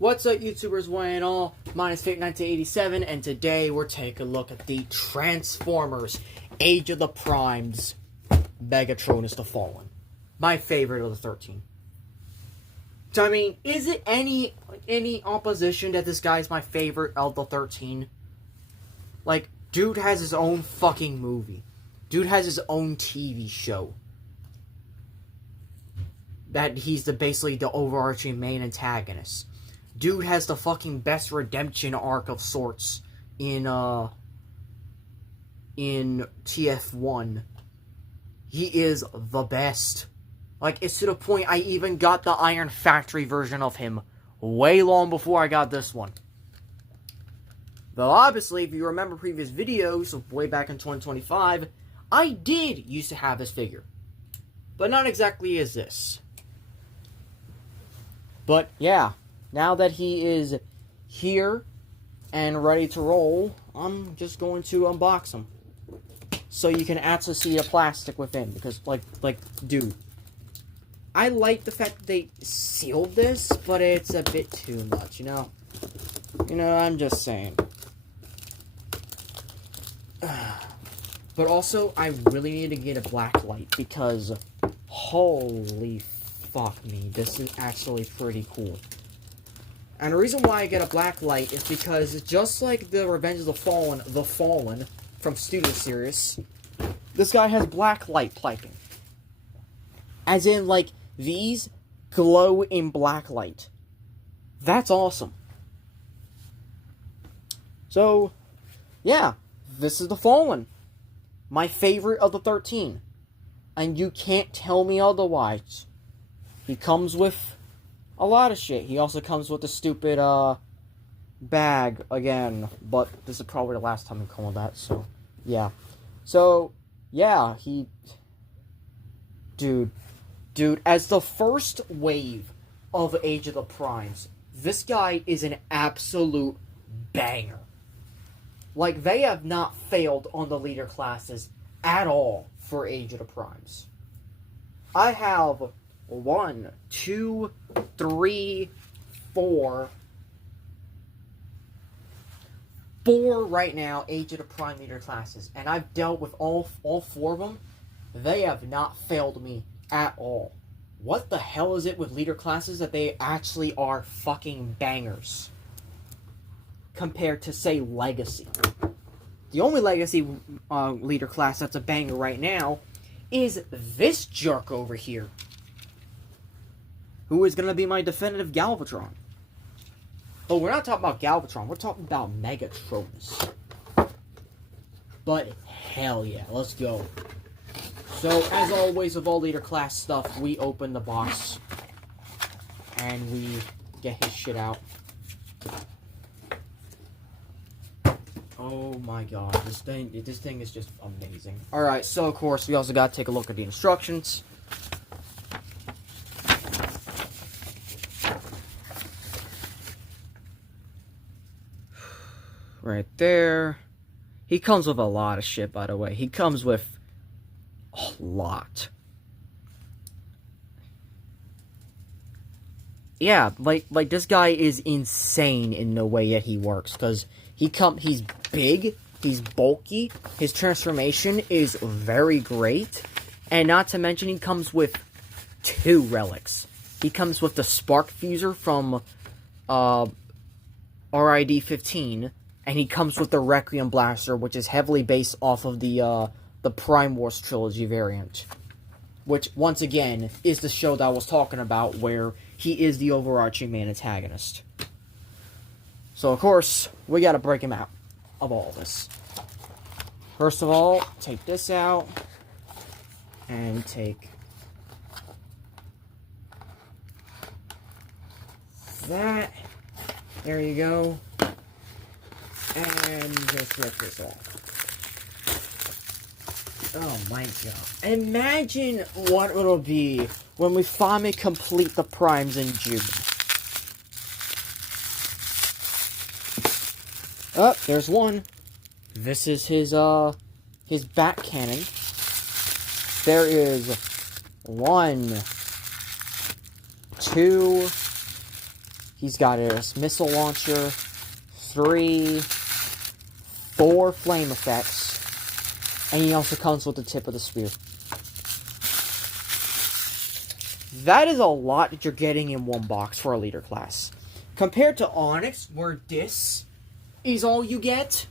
What's up, YouTubers, one and all? Mine is Fate1987, and today we're taking a look at the Transformers Age of the Primes Megatronus the Fallen. My favorite of the 13. So, I mean, is it any opposition that this guy is my favorite of the 13? Like, dude has his own fucking movie. Dude has his own TV show. That he's basically the overarching main antagonist. Dude has the fucking best redemption arc of sorts in TF1. He is the best. Like, it's to the point I even got the Iron Factory version of him way long before I got this one. Though, obviously, if you remember previous videos of way back in 2025, I did used to have this figure. But not exactly as this. But, yeah. Now that he is here and ready to roll, I'm just going to unbox him. So you can actually see the plastic within. Because, like, dude. I like the fact that they sealed this, but it's a bit too much, you know? You know, I'm just saying. But also, I really need to get a black light because, holy fuck me, this is actually pretty cool. And the reason why I get a black light is because, just like the Revenge of the Fallen from Studio Series, this guy has black light piping. As in, like, these glow in black light. That's awesome. So, yeah, this is the Fallen. My favorite of the 13. And you can't tell me otherwise. He comes with a lot of shit. He also comes with a stupid, bag again. But this is probably the last time we come with that, so, yeah. So, yeah, Dude, as the first wave of Age of the Primes, this guy is an absolute banger. Like, they have not failed on the leader classes at all for Age of the Primes. I have 1, 2, 3, 4 right now Age of the Prime leader classes, and I've dealt with all 4 of them. They have not failed me at all. What the hell is it with leader classes that they actually are fucking bangers compared to, say, Legacy? The only Legacy leader class that's a banger right now is this jerk over here, who is going to be my definitive Galvatron. But we're not talking about Galvatron, we're talking about Megatronus. But hell yeah, let's go. So, as always with all leader class stuff, we open the box and we get his shit out. Oh my god, this thing is just amazing. Alright, so of course we also gotta take a look at the instructions. Right there. He comes with a lot of shit, by the way. He comes with a lot. Yeah, like this guy is insane in the way that he works, because he's big, he's bulky, his transformation is very great, and not to mention he comes with 2 relics. He comes with the Spark Fuser from RID-15, and he comes with the Requiem Blaster, which is heavily based off of the Prime Wars Trilogy variant. Which, once again, is the show that I was talking about, where he is the overarching main antagonist. So, of course, we gotta break him out of all this. First of all, take this out. And take that. There you go. And just rip this off. Oh my god. Imagine what it'll be when we finally complete the primes in June. Oh, there's one. This is his bat cannon. There is 1, 2, He's got his missile launcher, 3, 4 flame effects, and he also comes with the tip of the spear. That is a lot that you're getting in one box for a leader class. Compared to Onyx, where this is all you get,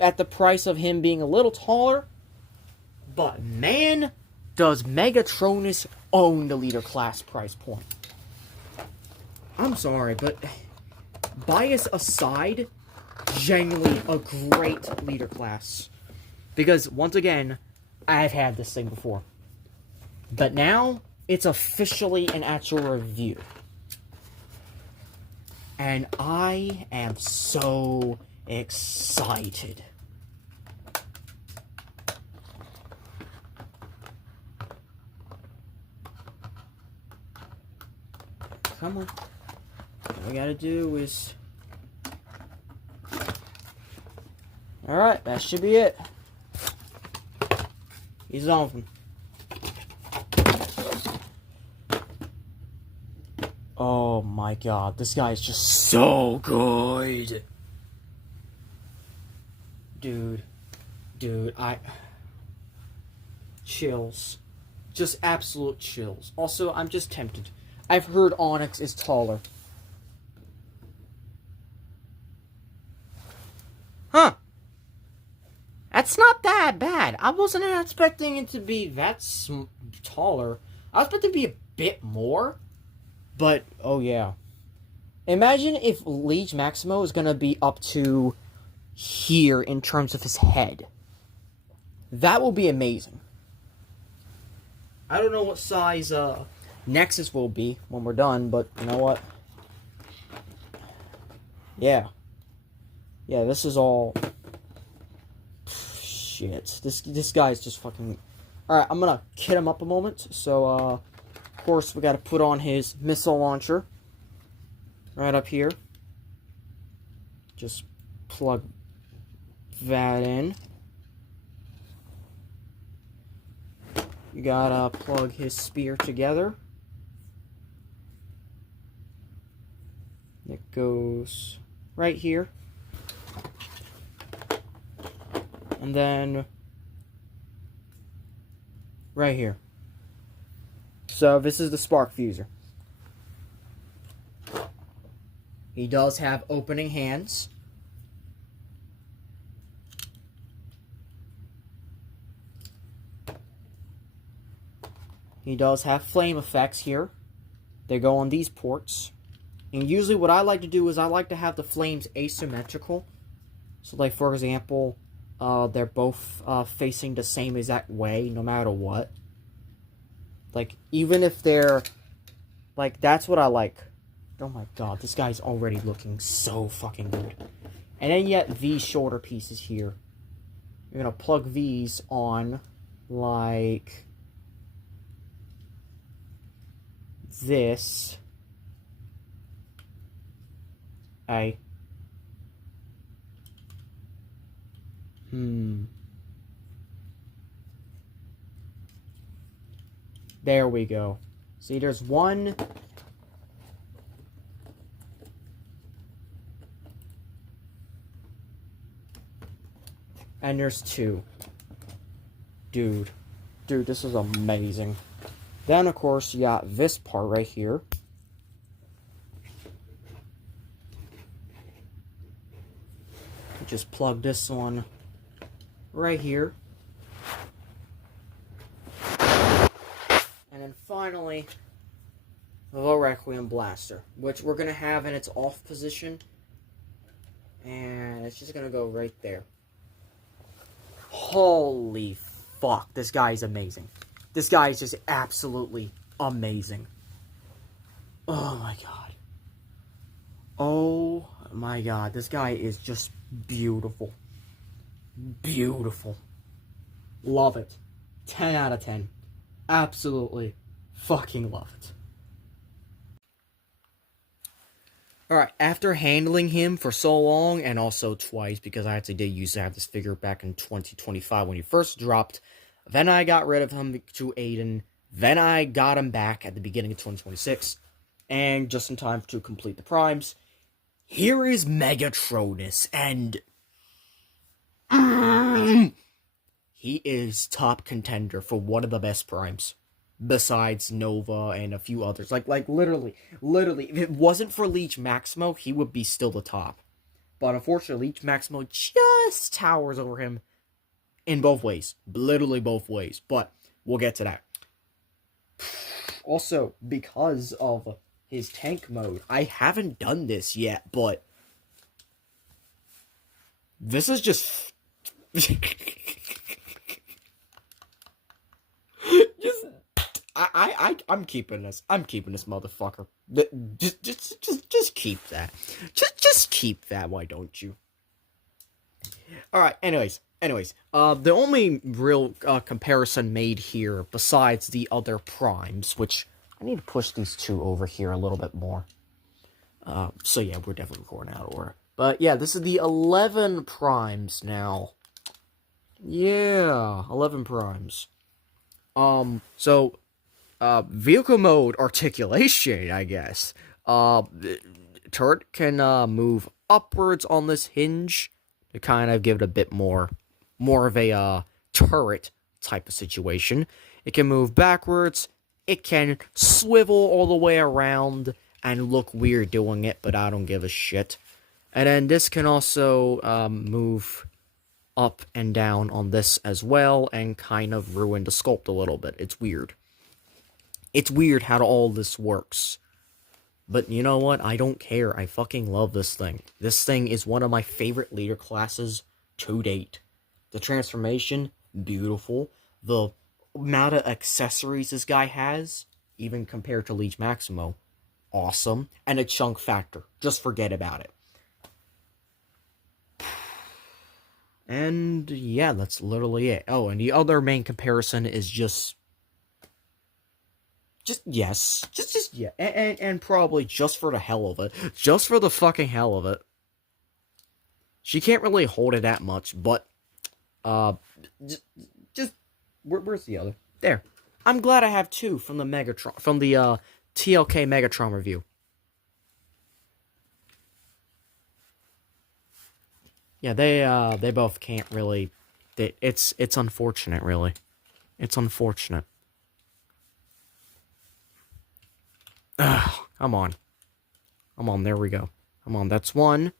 at the price of him being a little taller, but man, does Megatronus own the leader class price point. I'm sorry, but bias aside, genuinely a great leader class. Because, once again, I've had this thing before. But now, it's officially an actual review. And I am so excited. Come on. All we gotta do is... Alright, that should be it. He's on. Oh my god, this guy is just so good. Dude, chills. Just absolute chills. Also, I'm just tempted. I've heard Onyx is taller. Huh. That's not that bad. I wasn't expecting it to be that taller. I was expecting it to be a bit more. But, oh yeah. Imagine if Liege Maximo is going to be up to here in terms of his head. That will be amazing. I don't know what size Nexus will be when we're done, but you know what? Yeah. Yeah, this is all... Shit. This guy's just fucking... Alright, I'm gonna kit him up a moment. So, of course, we gotta put on his missile launcher. Right up here. Just plug that in. You gotta plug his spear together. It goes right here. And then right here. So this is the spark fuser. He does have opening hands. He does have flame effects here. They go on these ports. And usually what I like to do is I like to have the flames asymmetrical. So like for example, they're both facing the same exact way no matter what. Like even if they're like, that's what I like. Oh my god, this guy's already looking so fucking good. And then yet these shorter pieces here. You're gonna plug these on like this. There we go. See, there's one. And there's two. Dude, this is amazing. Then, of course, you got this part right here. Just plug this one right here. And then finally, the Requiem Blaster, which we're going to have in its off position. And it's just going to go right there. Holy fuck, this guy is amazing. This guy is just absolutely amazing. Oh my god. Oh my god, this guy is just beautiful. Beautiful. Love it. 10 out of 10. Absolutely fucking love it. Alright, after handling him for so long, and also twice, because I actually did used to have this figure back in 2025 when he first dropped, then I got rid of him to Aiden, then I got him back at the beginning of 2026, And just in time to complete the primes, here is Megatronus, and he is top contender for one of the best primes, besides Nova and a few others. Like literally, if it wasn't for Leech Maximo, he would be still the top. But unfortunately, Leech Maximo just towers over him in both ways. Literally both ways. But we'll get to that. Also, because of his tank mode, I haven't done this yet, but this is just... I'm keeping this. I'm keeping this motherfucker. Just keep that. Just keep that. Why don't you? All right. Anyways. The only real comparison made here, besides the other primes, which I need to push these two over here a little bit more. So yeah, we're definitely recording out of order. But yeah, this is the 11 primes now. Yeah, 11 primes. So, vehicle mode articulation, I guess. Turret can move upwards on this hinge to kind of give it a bit more of a turret type of situation. It can move backwards. It can swivel all the way around and look weird doing it, but I don't give a shit. And then this can also move up and down on this as well, and kind of ruin the sculpt a little bit. It's weird. It's weird how all this works. But you know what? I don't care. I fucking love this thing. This thing is one of my favorite leader classes to date. The transformation, beautiful. The amount of accessories this guy has, even compared to Leech Maximo, awesome. And a chunk factor. Just forget about it. And yeah, that's literally it. Oh, and the other main comparison is just yeah, and probably just for the hell of it, just for the fucking hell of it. She can't really hold it that much, but just where's the other? There. I'm glad I have two from the Megatron, from the TLK Megatron review. Yeah, they both can't really. It's unfortunate, really. It's unfortunate. Ugh, come on. Come on, there we go. Come on, that's one.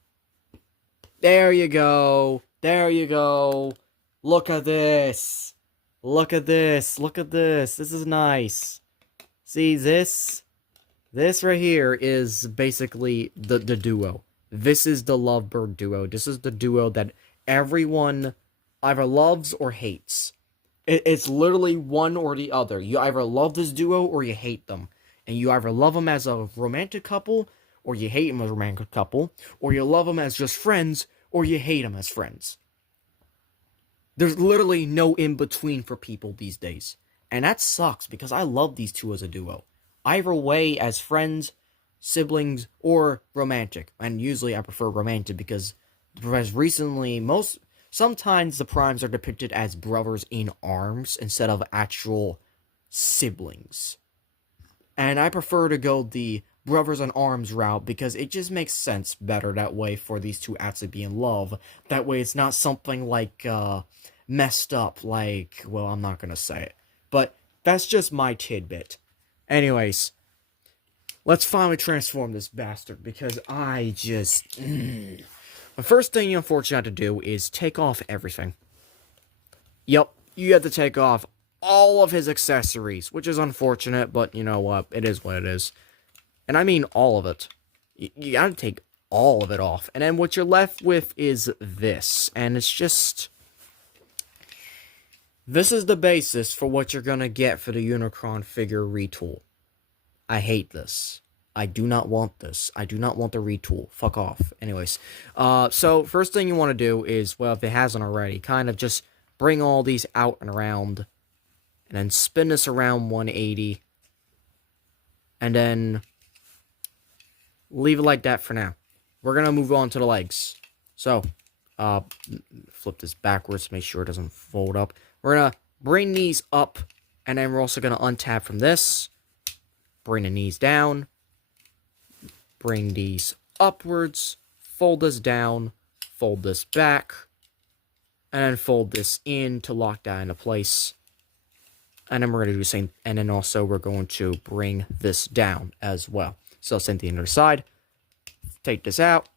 There you go. There you go. Look at this. Look at this. Look at this. This is nice. See, this right here is basically the duo. This is the Lovebird duo. This is the duo that everyone either loves or hates. It's literally one or the other. You either love this duo or you hate them. And you either love them as a romantic couple, or you hate them as a romantic couple, or you love them as just friends, or you hate them as friends. There's literally no in-between for people these days. And that sucks, because I love these two as a duo. Either way, as friends, siblings, or romantic. And usually I prefer romantic because recently, sometimes the primes are depicted as brothers in arms instead of actual siblings. And I prefer to go the brothers in arms route because it just makes sense better that way for these two actually be in love. That way it's not something like messed up, like, well, I'm not gonna say it. But that's just my tidbit. Anyways, let's finally transform this bastard because I just... The first thing you unfortunately have to do is take off everything. Yep, you have to take off all of his accessories, which is unfortunate, but you know what? It is what it is. And I mean all of it. You gotta take all of it off. And then what you're left with is this. And it's just... This is the basis for what you're gonna get for the Unicron figure retool. I hate this. I do not want this. I do not want the retool. Fuck off. Anyways. So, first thing you want to do is, well, if it hasn't already, kind of just bring all these out and around. And then spin this around 180. And then leave it like that for now. We're going to move on to the legs. So, flip this backwards to make sure it doesn't fold up. We're going to bring these up. And then we're also going to untap from this. Bring the knees down. bring these upwards, fold this down, fold this back, and then fold this in to lock that into place. And then we're going to do the same, and then also we're going to bring this down as well. So same thing on the other side. Take this out,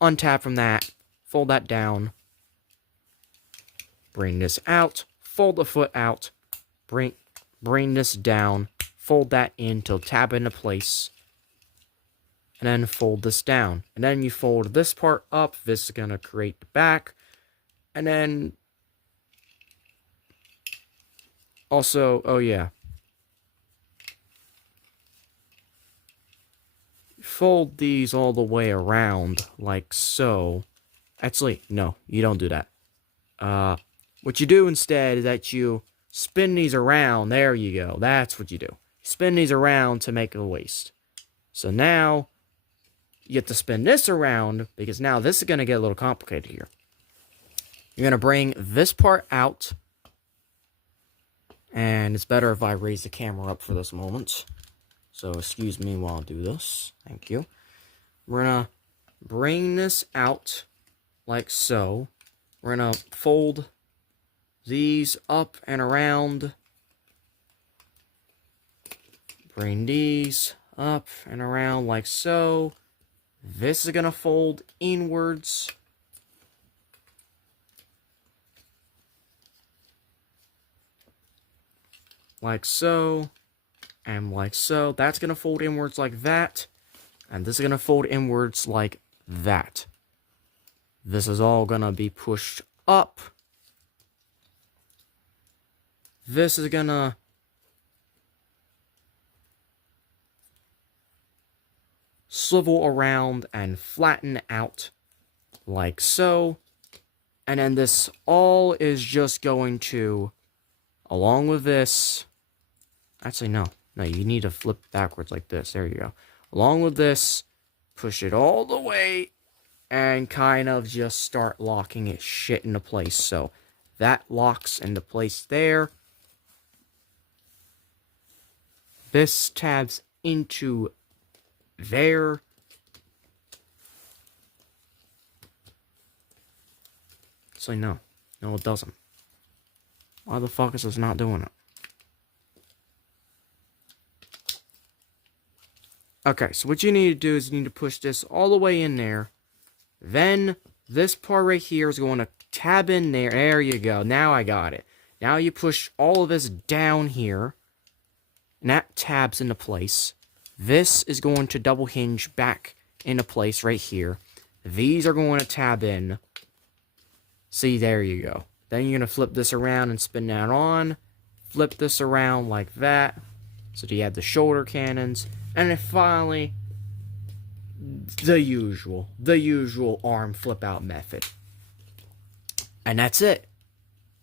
untap from that, fold that down, bring this out, fold the foot out, bring this down, fold that in to tab into place, and then fold this down. And then you fold this part up, this is going to create the back, and then also, oh yeah, fold these all the way around, like so. Actually, no, you don't do that. What you do instead is that you spin these around. There you go. That's what you do. Spin these around to make a waist. So now, you have to spin this around, because now this is going to get a little complicated here. You're going to bring this part out. And it's better if I raise the camera up for this moment. So excuse me while I do this. Thank you. We're going to bring this out like so. We're going to fold these up and around. Bring these up and around like so. This is going to fold inwards. Like so, and like so. That's going to fold inwards like that, and this is going to fold inwards like that. This is all going to be pushed up. This is going to swivel around and flatten out like so. And then this all is just going to, along with this, actually, no, you need to flip backwards like this. There you go. Along with this, push it all the way and kind of just start locking it shit into place. So that locks into place there. This tabs into there. Actually, no, it doesn't. Why the fuck is this not doing it? Okay, so what you need to do is you need to push this all the way in there. Then this part right here is going to tab in there. There you go. Now I got it. Now you push all of this down here. And that tabs into place. This is going to double hinge back into place right here. These are going to tab in. See, there you go. Then you're going to flip this around and spin that on. Flip this around like that. So you have the shoulder cannons. And then finally, the usual arm flip out method. And that's it.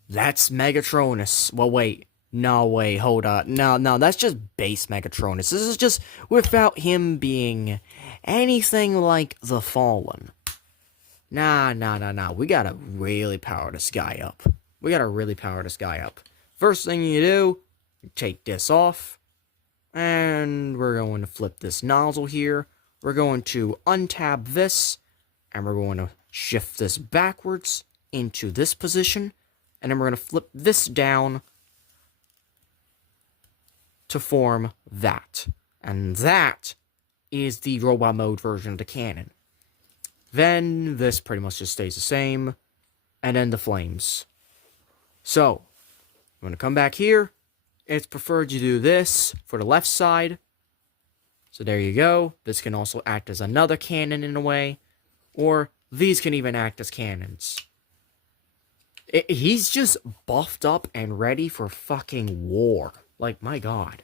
That's Megatronus. Well, wait. No, wait, hold on. No, that's just base Megatronus. This is just without him being anything like the Fallen. Nah. We gotta really power this guy up. First thing you do, you take this off. And we're going to flip this nozzle here. We're going to untab this. And we're going to shift this backwards into this position. And then we're going to flip this down to form that. And that is the robot mode version of the cannon. Then this pretty much just stays the same. And then the flames. So, I'm going to come back here. It's preferred you do this for the left side. So there you go. This can also act as another cannon in a way. Or these can even act as cannons. He's just buffed up and ready for fucking war. Like, my god.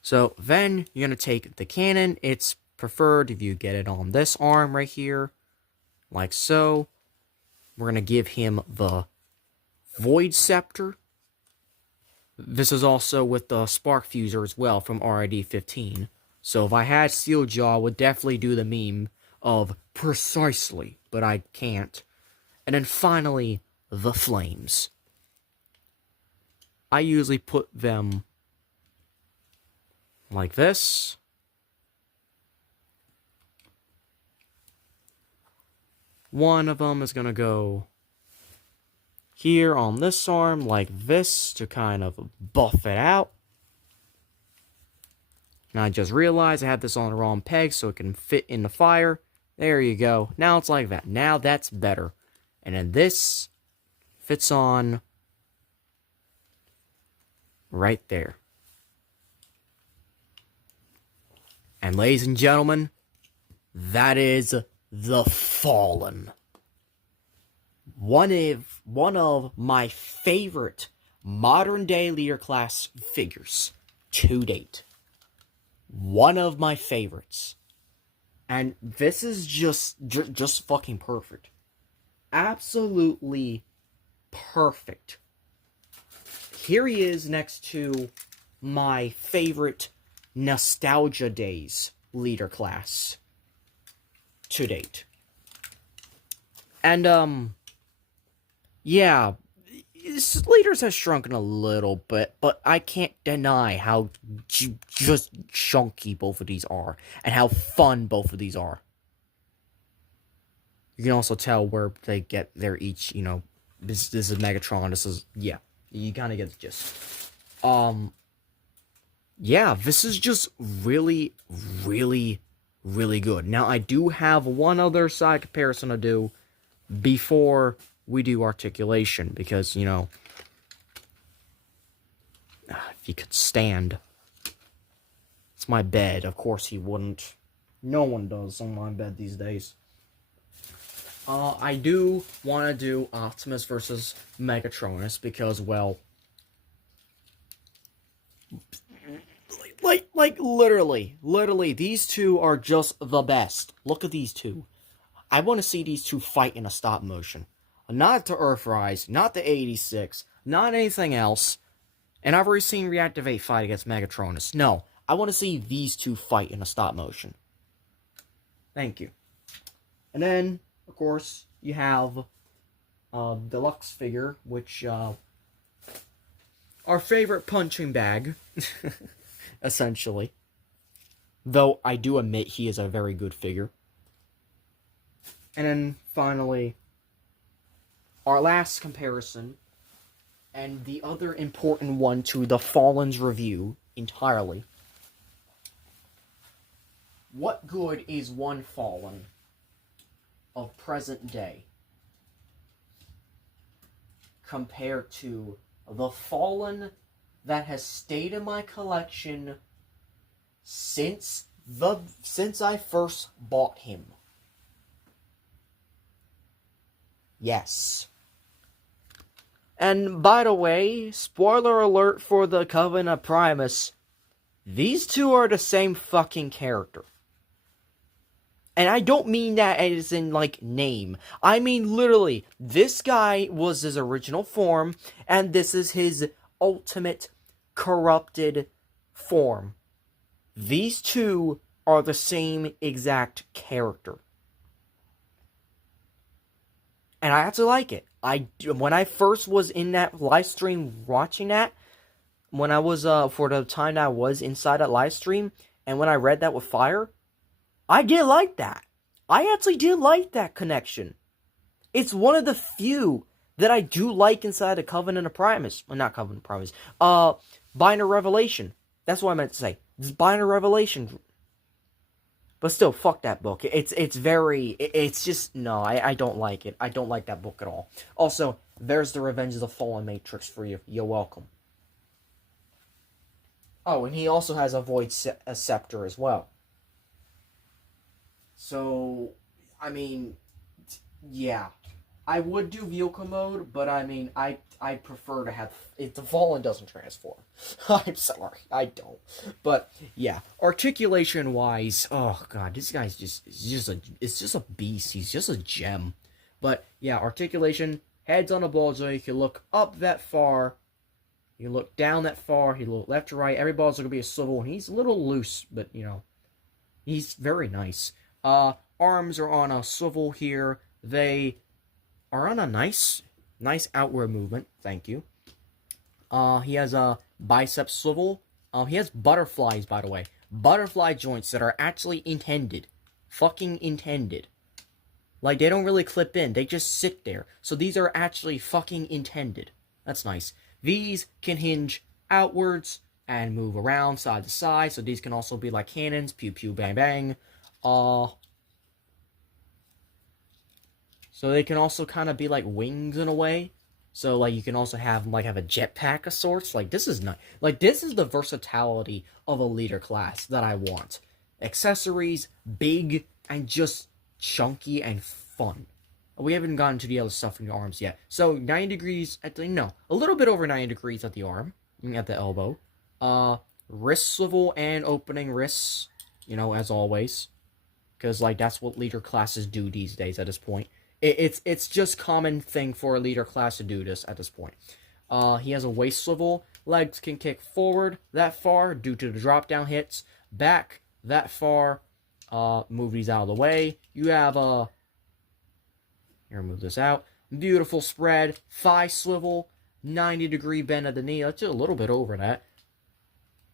So then you're going to take the cannon. It's preferred if you get it on this arm right here. Like so. We're going to give him the Void Scepter. This is also with the Spark Fuser as well from RID 15. So if I had Steeljaw, I would definitely do the meme of precisely, but I can't. And then finally, the Flames. I usually put them like this. One of them is going to go here on this arm like this to kind of buff it out. And I just realized I had this on the wrong peg so it can fit in the fire. There you go. Now it's like that. Now that's better. And then this fits on right there. And ladies and gentlemen, that is the Fallen. One of my favorite modern day leader class figures to date. One of my favorites. And this is just fucking perfect. Absolutely perfect. Here he is next to my favorite Nostalgia Days leader class to date. And, yeah, leaders have shrunken a little bit, but I can't deny how just chunky both of these are, and how fun both of these are. You can also tell where they get their each, you know, this is Megatron, this is, yeah, you kind of get the gist. Yeah, this is just really, really, really good. Now, I do have one other side comparison to do before we do articulation, because, you know, if he could stand. It's my bed. Of course he wouldn't. No one does on my bed these days. I do want to do Optimus versus Megatronus, because, well, like, literally, these two are just the best. Look at these two. I want to see these two fight in a stop motion. Not to Earthrise, not the 86, not anything else. And I've already seen Reactivate fight against Megatronus. No, I want to see these two fight in a stop motion. Thank you. And then, of course, you have Deluxe figure, which, our favorite punching bag, essentially. Though, I do admit he is a very good figure. And then, finally, our last comparison, and the other important one to the Fallen's review entirely. What good is one Fallen of present day compared to the Fallen that has stayed in my collection since I first bought him? Yes. And by the way, spoiler alert for the Covenant Primus, these two are the same fucking character. And I don't mean that as in, like, name. I mean, literally, this guy was his original form, and this is his ultimate corrupted form. These two are the same exact character. And I actually like it. When I first was in that live stream watching that, when I was, for the time that I was inside that live stream, and when I read that with Fire, I did like that. I actually did like that connection. It's one of the few that I do like inside the Covenant of Primus. Well, not Covenant of Primus. Binary Revelation. That's what I meant to say. This Binary Revelation. But still, fuck that book. It's just, no, I don't like it. I don't like that book at all. Also, there's the Revenge of the Fallen Matrix for you. You're welcome. Oh, and he also has a Void Scepter as well. So, I mean, yeah. I would do vehicle mode, but I mean, I prefer to have, if the Fallen doesn't transform. I'm sorry, I don't. But yeah, articulation wise, oh god, this guy's it's just a beast. He's just a gem. But yeah, articulation, head's on a bullseye. You can look up that far, you can look down that far, you look left to right. Every bullseye can be a swivel, and he's a little loose, but you know, he's very nice. Arms are on a swivel here. They are on a nice outward movement. Thank you. He has a bicep swivel. He has butterflies, by the way. Butterfly joints that are actually intended. Fucking intended. Like, they don't really clip in. They just sit there. So these are actually fucking intended. That's nice. These can hinge outwards and move around side to side. So these can also be like cannons. Pew, pew, bang, bang. So they can also kind of be like wings in a way. So, like, you can also have a jetpack of sorts. Like, this is not... Like, this is the versatility of a leader class that I want. Accessories, big, and just chunky and fun. We haven't gotten to the other stuff in the arms yet. So, 90 degrees at the... No, a little bit over 90 degrees at the arm. At the elbow. Wrist swivel and opening wrists. You know, as always. Because, like, that's what leader classes do these days at this point. It's just common thing for a leader class to do this at this point. He has a waist swivel. Legs can kick forward that far due to the drop down hits. Back that far. Move these out of the way. You have a... Here, move this out. Beautiful spread. Thigh swivel. 90-degree bend at the knee. That's just a little bit over that.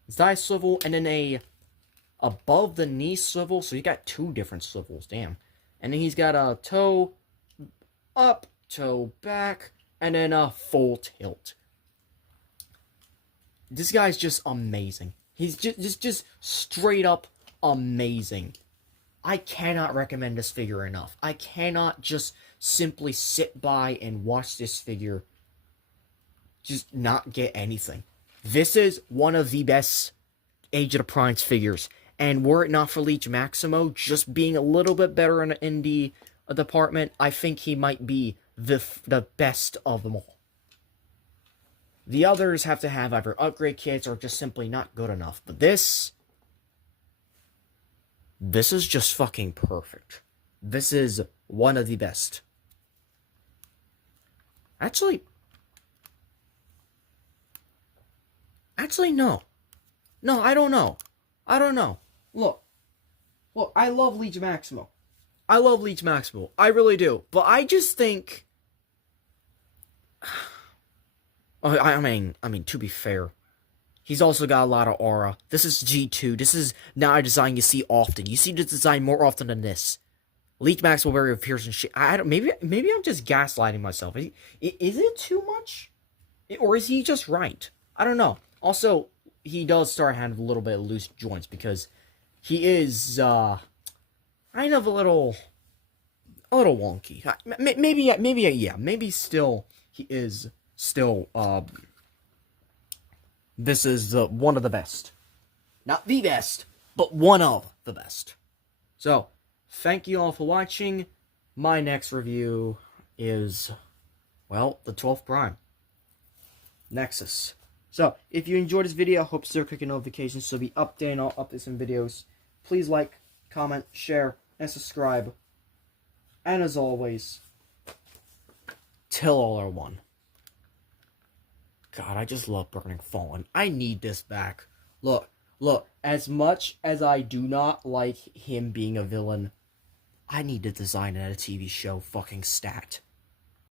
Thigh swivel and then a above the knee swivel. So you got two different swivels. Damn. And then he's got a toe up, toe back, and then a full tilt. This guy's just amazing. He's just straight up amazing. I cannot recommend this figure enough. I cannot just simply sit by and watch this figure just not get anything. This is one of the best Age of the Primes figures. And were it not for Leech Maximo just being a little bit better in the department, I think he might be the best of them all. The others have to have either upgrade kits or just simply not good enough. But this is just fucking perfect. This is one of the best. Actually, no. No, I don't know. Look, I love Leech Maximo. I really do. But I just think... I mean, to be fair, he's also got a lot of aura. This is G2. This is not a design you see often. You see this design more often than this. Leech Maximo very appears in shit. Maybe I'm just gaslighting myself. Is it too much? Or is he just right? I don't know. Also, he does start having a little bit of loose joints because... He is, kind of a little wonky. Maybe still, he is still, this is one of the best. Not the best, but one of the best. So, thank you all for watching. My next review is, well, the 12th Prime. Nexus. So, if you enjoyed this video, I hope to click notifications so be updating all updates and videos. Please like, comment, share, and subscribe. And as always, Til All Are One. God, I just love Burning Fallen. I need this back. Look, as much as I do not like him being a villain, I need to design it at a TV show fucking stat.